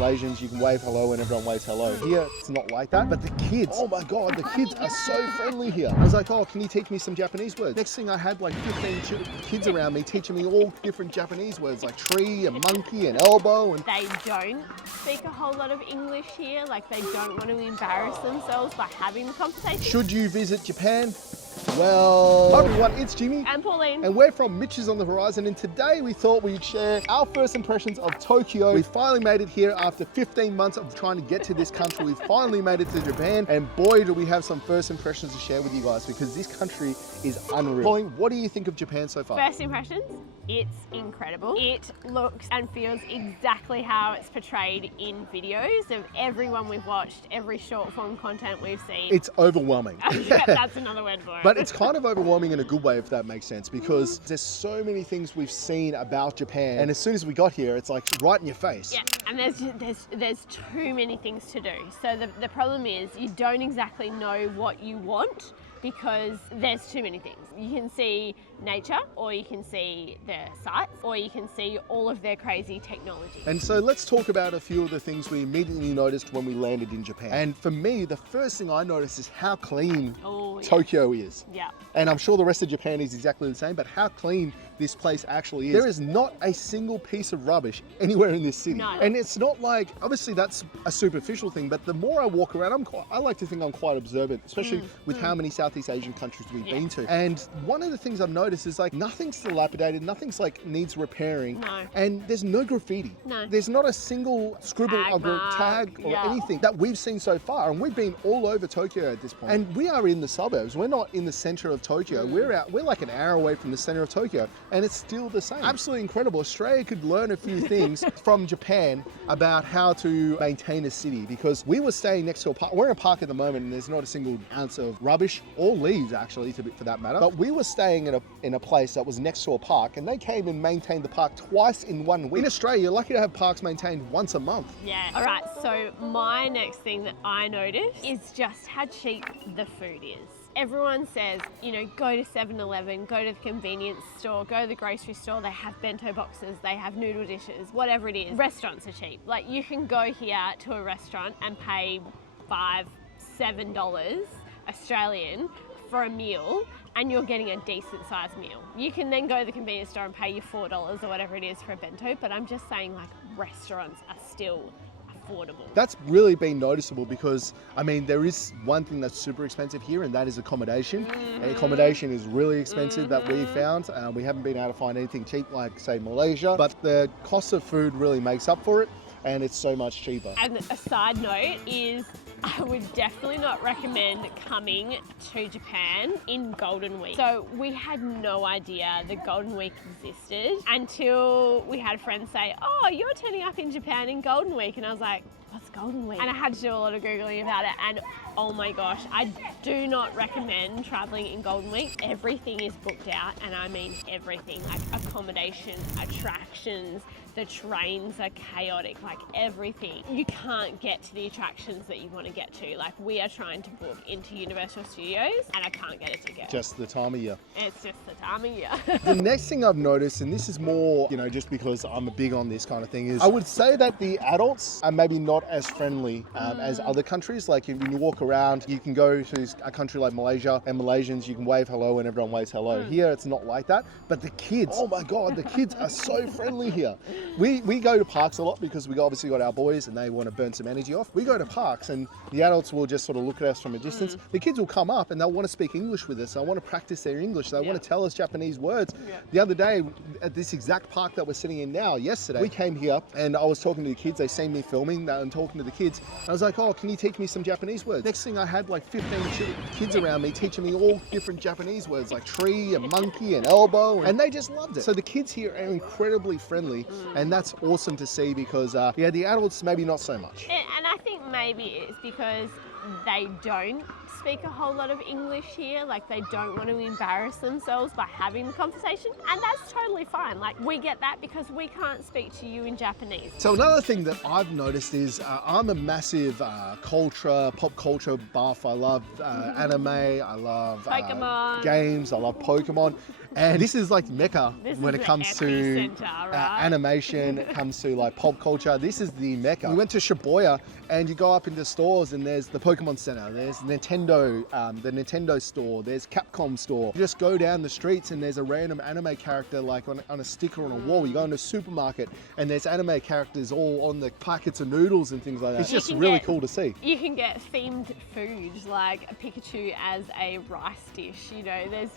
Malaysians, you can wave hello and everyone waves hello. Here, it's not like that. But the kids, oh my God, the kids are so friendly here. I was like, oh, can you teach me some Japanese words? Next thing I had like 15 kids around me teaching me all different Japanese words, like tree and monkey and elbow. And they don't speak a whole lot of English here. Like, they don't want to embarrass themselves by having the conversation. Should you visit Japan? Well, hi everyone, it's Jimmy and Pauline, and we're from Mitch is on the Horizon, and today we thought we'd share our first impressions of Tokyo. We finally made it here after 15 months of trying to get to this country. We finally made it to Japan, and boy do we have some first impressions to share with you guys, because this country is unreal. Pauline, what do you think of Japan so far? First impressions, it's incredible. It looks and feels exactly how it's portrayed in videos of everyone we've watched, every short form content we've seen. It's overwhelming. Yeah, that's another word for it. But it's kind of overwhelming in a good way, if that makes sense, because there's so many things we've seen about Japan, and as soon as we got here, it's like right in your face. Yeah, and there's too many things to do. So the problem is you don't exactly know what you want, because there's too many things. You can see nature, or you can see their sights, or you can see all of their crazy technology. And so let's talk about a few of the things we immediately noticed when we landed in Japan. And for me, the first thing I noticed is how clean Tokyo is. Yeah. And I'm sure the rest of Japan is exactly the same, but how clean this place actually is. There is not a single piece of rubbish anywhere in this city. No. And it's not like, obviously that's a superficial thing, but the more I walk around, I like to think I'm quite observant, especially with how many Southeast Asian countries we've been to. And one of the things I've noticed is like nothing's dilapidated, nothing's like needs repairing. No. And there's no graffiti. No. There's not a single scribble tag or anything that we've seen so far. And we've been all over Tokyo at this point. And we are in the suburbs. We're not in the center of Tokyo. We're like an hour away from the center of Tokyo, and it's still the same. Absolutely incredible. Australia could learn a few things from Japan about how to maintain a city, because we were staying next to a park. We're in a park at the moment, and there's not a single ounce of rubbish or leaves, actually, for that matter. But we were staying in a place that was next to a park, and they came and maintained the park twice in 1 week. In Australia, you're lucky to have parks maintained once a month. Yeah. All right, so my next thing that I noticed is just how cheap the food is. Everyone says, you know, go to 7-Eleven, go to the convenience store, go to the grocery store, they have bento boxes, they have noodle dishes, whatever it is. Restaurants are cheap. Like, you can go here to a restaurant and pay $5, $7 Australian for a meal, and you're getting a decent sized meal. You can then go to the convenience store and pay your $4 or whatever it is for a bento, but I'm just saying, like, restaurants are still affordable. That's really been noticeable, because I mean, there is one thing that's super expensive here, and that is accommodation. Accommodation is really expensive that we found. We haven't been able to find anything cheap like, say, Malaysia, but the cost of food really makes up for it, and it's so much cheaper. And a side note is, I would definitely not recommend coming to Japan in Golden Week. So we had no idea the Golden Week existed until we had friends say, oh, you're turning up in Japan in Golden Week. And I was like, what's Golden Week? And I had to do a lot of Googling about it, and oh my gosh, I do not recommend traveling in Golden Week. Everything is booked out, and I mean everything, like accommodation, attractions, the trains are chaotic, like everything. You can't get to the attractions that you want to get to. Like, we are trying to book into Universal Studios, and I can't get a ticket. Just the time of year. It's just the time of year. The next thing I've noticed, and this is more, you know, just because I'm big on this kind of thing, is I would say that the adults are maybe not as friendly as other countries. Like, when you walk around, you can go to a country like Malaysia, and Malaysians, you can wave hello and everyone waves hello. Here, it's not like that. But the kids, oh my God, the kids are so friendly here. We go to parks a lot because we obviously got our boys and they want to burn some energy off. We go to parks and the adults will just sort of look at us from a distance. The kids will come up and they'll want to speak English with us. They want to practice their English. They want to tell us Japanese words. The other day at this exact park that we're sitting in now, yesterday, we came here and I was talking to the kids. They seen me filming and talking to the kids. I was like, oh, can you teach me some Japanese words? Next thing I had like 15 kids around me teaching me all different Japanese words, like tree and monkey and elbow, and they just loved it. So the kids here are incredibly friendly, and that's awesome to see, because yeah, the adults maybe not so much. And I think maybe it's because they don't speak a whole lot of English here. Like, they don't want to embarrass themselves by having the conversation, and that's totally fine. Like, we get that because we can't speak to you in Japanese. So another thing that I've noticed is I'm a massive pop culture buff. I love anime, I love Pokemon. Games, I love Pokemon. And this is like Mecca when it comes to epicenter, right? animation, it comes to like pop culture. This is the Mecca. We went to Shibuya and you go up into stores and there's the Pokemon Center, there's Nintendo, the Nintendo store, there's Capcom store. You just go down the streets and there's a random anime character like on a sticker on a wall. You go into a supermarket and there's anime characters all on the packets of noodles and things like that. It's just really cool to see. You can get themed foods like a Pikachu as a rice dish. You know,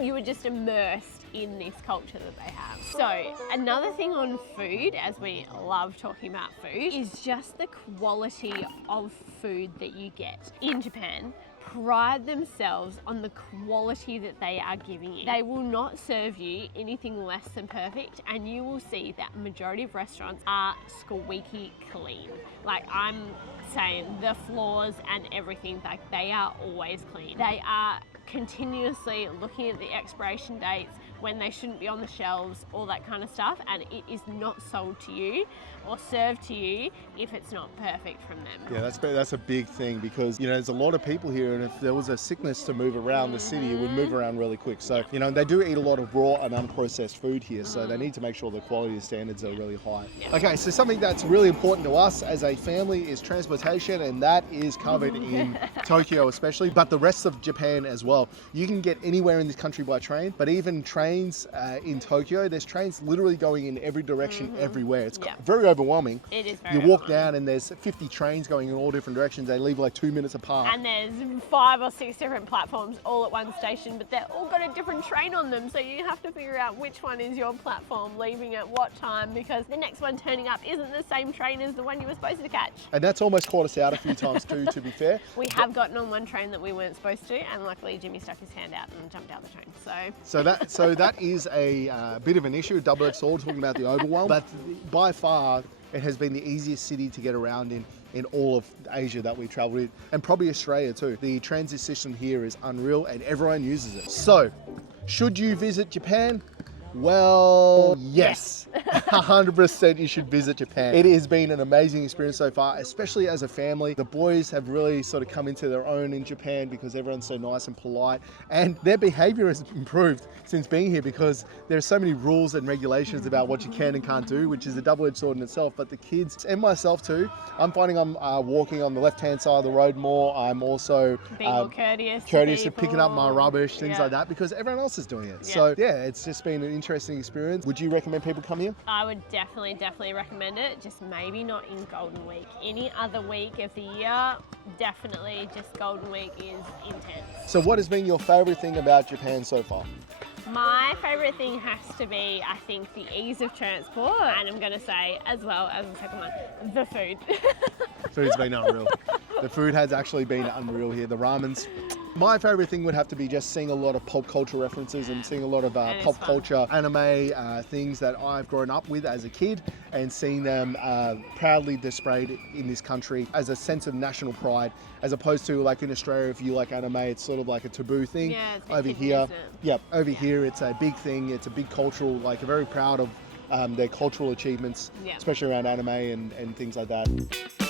you were just immersed in this culture that they have. So another thing on food, as we love talking about food, is just the quality of food that you get in Japan. Pride themselves on the quality that they are giving you. They will not serve you anything less than perfect, and you will see that majority of restaurants are squeaky clean. Like, I'm saying, the floors and everything, like, they are always clean. They are continuously looking at the expiration dates, when they shouldn't be on the shelves, all that kind of stuff, and it is not sold to you or served to you if it's not perfect from them. Yeah, that's a big thing because, you know, there's a lot of people here, and if there was a sickness to move around the city, it would move around really quick. So, you know, they do eat a lot of raw and unprocessed food here, so they need to make sure the quality standards are really high. Yeah. Okay, so something that's really important to us as a family is transportation, and that is covered in Tokyo especially, but the rest of Japan as well. You can get anywhere in this country by train, but even trains in Tokyo, there's trains literally going in every direction everywhere. It's very overwhelming. It is very You walk down and there's 50 trains going in all different directions. They leave like 2 minutes apart. And there's 5 or 6 different platforms all at one station, but they're all got a different train on them. So you have to figure out which one is your platform, leaving at what time, because the next one turning up isn't the same train as the one you were supposed to catch. And that's almost caught us out a few times too, to be fair. We have gotten on one train that we weren't supposed to, and luckily Jimmy stuck his hand out and jumped out the train. So that is a bit of an issue, a double-edged sword, talking about the overwhelm. But by far, it has been the easiest city to get around in all of Asia that we traveled in, and probably Australia too. The transit system here is unreal and everyone uses it. So, should you visit Japan? Well, yes, 100% you should visit Japan. It has been an amazing experience so far, especially as a family. The boys have really sort of come into their own in Japan because everyone's so nice and polite, and their behavior has improved since being here because there's so many rules and regulations about what you can and can't do, which is a double-edged sword in itself. But the kids and myself too, I'm finding I'm walking on the left-hand side of the road more. I'm also being more courteous to picking up my rubbish, things like that, because everyone else is doing it. So yeah, it's just been an interesting experience. Would you recommend people come here? I would definitely recommend it, just maybe not in Golden Week. Any other week of the year, definitely just Golden Week is intense. So what has been your favorite thing about Japan so far? My favourite thing has to be, I think, the ease of transport, and I'm going to say, as well as the second one, the food. Food's been unreal. The food has actually been unreal here. The ramens. My favourite thing would have to be just seeing a lot of pop culture references and seeing a lot of pop culture anime things that I've grown up with as a kid, and seeing them proudly displayed in this country as a sense of national pride, as opposed to like in Australia, if you like anime, it's sort of like a taboo thing. Yeah, it's over here, here it's a big thing. It's a big cultural, like very proud of their cultural achievements, especially around anime and things like that.